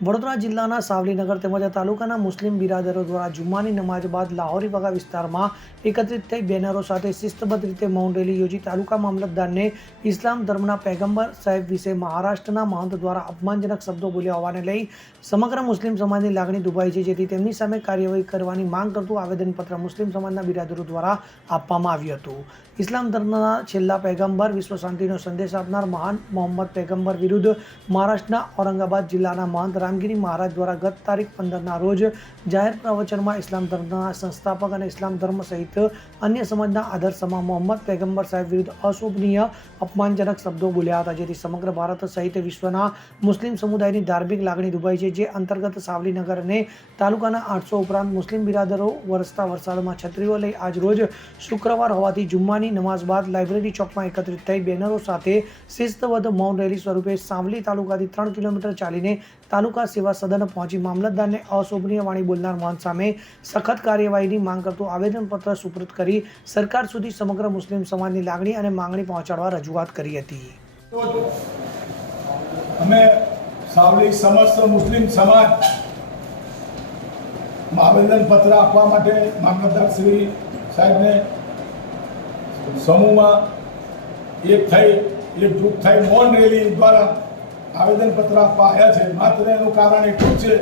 વડોદરા જિલ્લાના સાવલીનગર તેમજ તાલુકાના મુસ્લિમ બિરાદરો દ્વારા જુમ્માની નમાજ બાદ લાહોરી વાગા વિસ્તારમાં એકત્રિત થઈ બેનરો સાથે શિસ્તબદ્ધ રીતે મૌન રેલી યોજી તાલુકા મામલતદારને ઇસ્લામ ધર્મના પૈગંબર સાહેબ વિશે મહારાષ્ટ્રના મહંત દ્વારા અપમાનજનક શબ્દો બોલ્યા હોવાને લઈ સમગ્ર મુસ્લિમ સમાજની લાગણી દુભાઈ છે, જેથી તેમની સામે કાર્યવાહી કરવાની માંગ કરતું આવેદનપત્ર મુસ્લિમ સમાજના બિરાદરો દ્વારા આપવામાં આવ્યું હતું. ઇસ્લામ ધર્મના છેલ્લા પૈગંબર વિશ્વ શાંતિનો સંદેશ આપનાર મહાન મોહમ્મદ પૈગંબર વિરુદ્ધ મહારાષ્ટ્રના ઔરંગાબાદ જિલ્લાના મહંત રામગીરી મહારાજ દ્વારા ગત તારીખ 15ના રોજ જાહેર પ્રવચનમાં ઇસ્લામ ધર્મના સંસ્થાપક અને ઇસ્લામ ધર્મ સહિત અન્ય સમાજના આદર્શમાં મોહમ્મદ પૈગંબર સાહેબ વિરુદ્ધ અશોભનીય અપમાનજનક શબ્દો બોલ્યા હતા, જેથી સમગ્ર ભારત સહિત વિશ્વના મુસ્લિમ સમુદાયની ધાર્મિક લાગણી દુભાઈ છે. જે અંતર્ગત સાવલીનગર અને તાલુકાના 800 ઉપરાંત મુસ્લિમ બિરાદરો વરસતા વરસાદમાં છત્રીઓ લઈ આજ રોજ શુક્રવાર હોવાથી જુમ્માની નમાઝ બાદ લાઇબ્રેરી ચોકમાં એકત્રિત થઈ બેનરો સાથે શિસ્તબદ્ધ મૌન રેલી સ્વરૂપે સાવલી તાલુકાથી 3 કિલોમીટર ચાલીને તાલુકા સેવા સદન પહોંચી મામલતદારને અશોભનીય વાણી બોલનાર મહંત સામે સખત કાર્યવાહીની માંગ કરતું આવેદનપત્ર સુપરત કરી સરકાર સુધી સમગ્ર મુસ્લિમ સમાજની લાગણી અને માંગણી પહોંચાડવા રજૂઆત કરી હતી. અમે સાવલી સમસ્ત મુસ્લિમ સમાજ આવેદનપત્ર આપવા માટે મામલતદાર શ્રી સાહેબને સમૂહમાં એકજૂટ થઈ મૌન રેલી દ્વારા આવેદનપત્ર આપવા આવ્યા છે. માત્ર એનું કારણ એટલું છે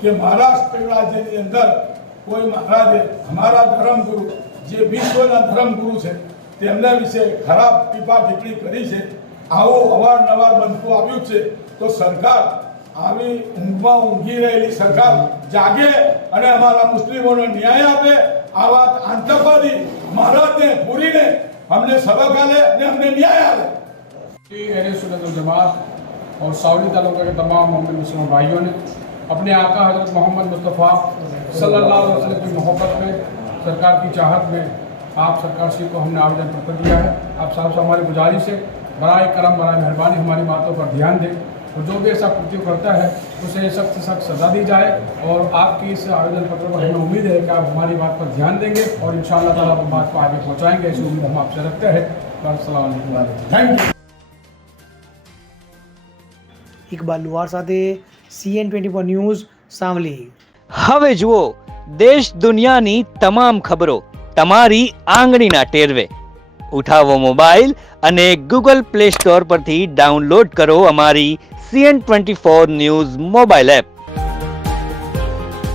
કે મહારાષ્ટ્ર રાજ્યની અંદર કોઈ મહારાજે અમારા ધર્મગુરુ જે વિશ્વના ધર્મગુરુ છે તેમના વિશે ખરાબ ટીપા ટિપ્પણી કરી છે. આવું અવારનવાર બનતું આવ્યું છે. તો સરકાર આવી ઊંઘમાં ઊંઘી રહેલી સરકાર જાગે અને અમારા મુસ્લિમોને ન્યાય આપે. આ વાત આતંકવાદી મહારાજને પૂરીને हमने सबक आले ने हमने न्याय आले. अहले सुन्नत वल जमात और सावली तालुका के तमाम मोमिन मुस्लिम भाइयों ने अपने आका हज़रत मोहम्मद मुस्तफ़ा सल्लल्लाहु अलैहि वसल्लम की मोहब्बत में, सरकार की चाहत में आप सरकार श्री को हमने आवेदन पत्र दिया है. आप साहब से हमारी गुजारिश है, बराए करम बराए मेहरबानी हमारी बातों पर ध्यान दें और जो भी ऐसा कृत्य करता है उसे सख्त से सख्त सज़ा दी जाए. और आपकी इस आवेदन पत्र पर हमें उम्मीद है कि आप हमारी बात पर ध्यान देंगे और इंशाअल्लाह ताला हम बात को आगे पहुँचाएंगे. ऐसी उम्मीद हम आपसे रखते हैं. अस्सलाम वालेकुम. Thank you. ઇકબાલ લુહાર સાથે CN24 ન્યૂઝ સાવલી. હવે જુઓ દેશ દુનિયાની તમામ ખબરો તમારી આંગળીના ટેરવે. ઉઠાવો મોબાઈલ અને ગૂગલ પ્લે સ્ટોર પરથી ડાઉનલોડ કરો અમારી CN24 ન્યૂઝ મોબાઈલ એપ.